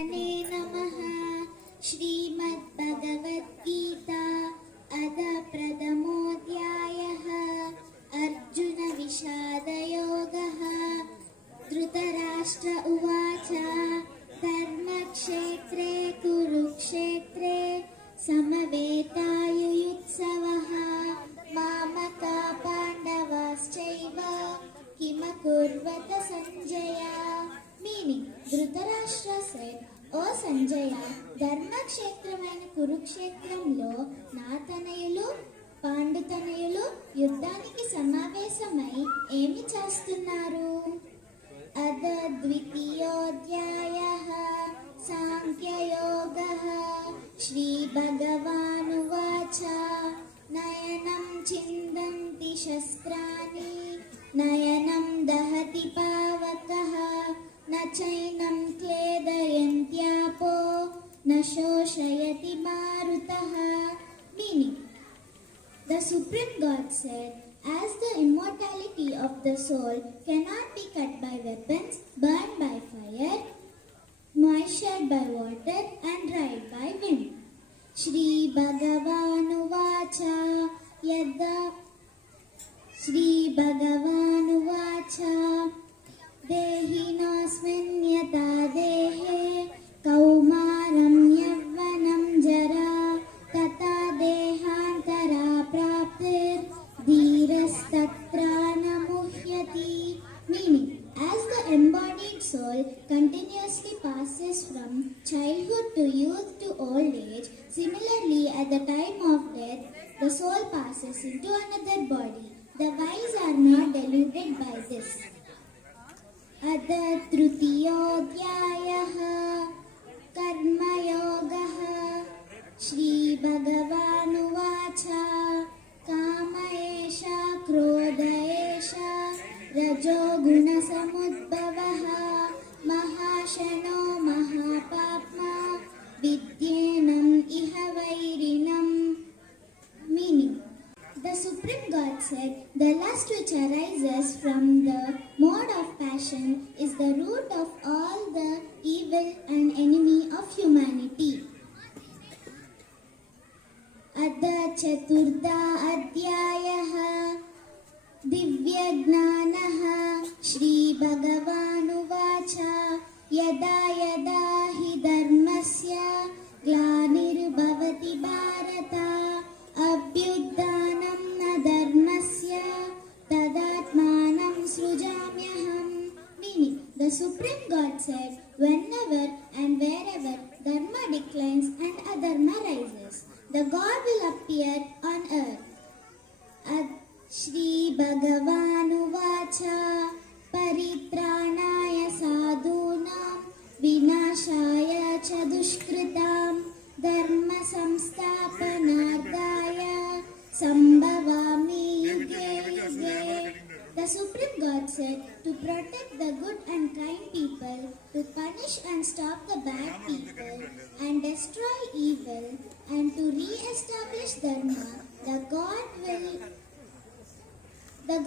नमः। श्रीमद्भगवद्गीता अथ प्रथमोऽध्यायः। अर्जुन विषादयोगः। धृतराष्ट्र उवाच धर्मक्षेत्रे कुरुक्षेत्रे समवेतायुयुत्सवः मामका पाण्डवाश्चैव किमकुर्वत Sanjay. Meaning, Dhritarashtra said, O Sanjaya, ధర్మక్షేత్రమైన కురుక్షేత్రంలో నా తనయులు పాండుతనయులు యుద్ధానికి సమావేశమై ఏమి చేస్తున్నారు? అద ద్వితీయోధ్యాయః సాంఖ్యయోగః. శ్రీ భగవానువాచ నయనం చిందంతి శస్త్రాణి నయనం దహతి పావకః न चैनं क्लेदयन्त्यापो न शोषयति मारुतः. Meaning, the Supreme God said, as the immortality of the soul cannot be cut by weapons, burned by fire, moistured by water and dried by wind. Shri Bhagavanuvāca yada Shri Bhagavanuvāca देहिनोऽस्मिन् यथा देहे कौमारं यौवनं जरा तथा देहान्तरा प्राप्तिर्धीरस्तत्र न मुह्यति. Meaning, as the embodied soul continuously passes from childhood to youth to old age, similarly at the time of death the soul passes into another body. The wise are not deluded by this. अथ तृतीयोऽध्यायः कर्मयोगः. श्री भगवानुवाच काम एषा क्रोध एषा रजोगुणसमुद्भवः महाशनो महापाप्मा विद्येनम् इह वैरिणम्. Meaning, the Supreme God said, the lust which arises from the mode of passion is the root of all the evil and enemy of humanity. Adha chaturtha adhyayah divyajnanah. Shri Bhagavanuvacha yada yada hi dharmasya glanirbhavati bharata अभ्युत्थानं न धर्मस्य तदात्मानं सृजाम्यहम्. Meaning, the Supreme God said, whenever and wherever dharma declines and adharma rises, the God will appear on earth. Shri Bhagavanuvacha paritrāṇāya sadhūnāಂ vināṣāya ca duṣkritāṃ dharma samsthāpanārthāya sambhavami yuge yuge. The Supreme God said, to protect the good and kind people, to punish and stop the bad people, and destroy evil, and to re-establish dharma, the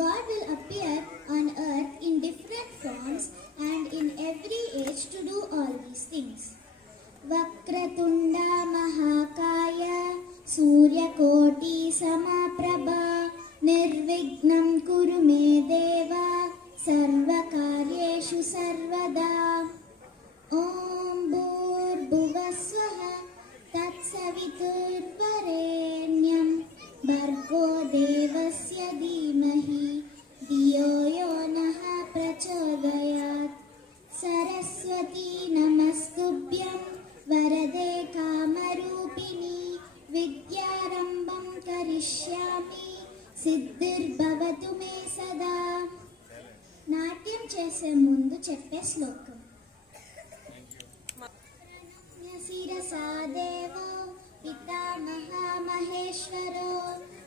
God will appear on earth in different forms and in every age to do all these things. Vakratunda Mahakaya Suryakoti Samaprabha Nirvignam Kuru Me Deva Sarvakaryeshu Sarvada. Om Bhurбhuvasvaha Tatsaviturvarenyam Bhargo Devasya Dhimahi Dhiyo Yo Naha Prachodayat. Saraswati Namastubhyam Varade Kamarupini Vidyarambam Karishyami Siddhirbhavatu me sada. నాట్యం చేసే ముందు చెప్పే శ్లోకం. శిరసా దేవో పితామహా మహేశ్వరో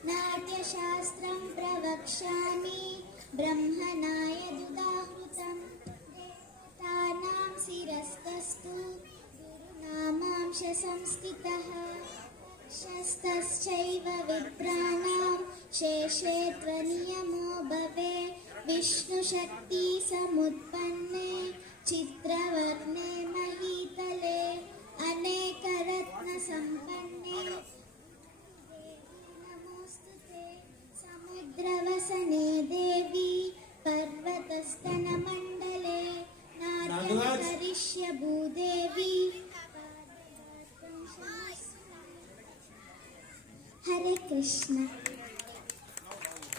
నాట్యశాస్త్రం ప్రవక్ష్యామి బ్రహ్మణాయ దుదాహృతం దేవతానాం శిరస్తస్తు గురునామాంశ సంస్థితః శస్తశ్చైవ విప్రాణాం శేషే త్వనియమో భవే विष्णुशक्ति समुत्पन्ने चित्रवर्णे महीतले उद्दिश्य भूदेवी हरे कृष्ण।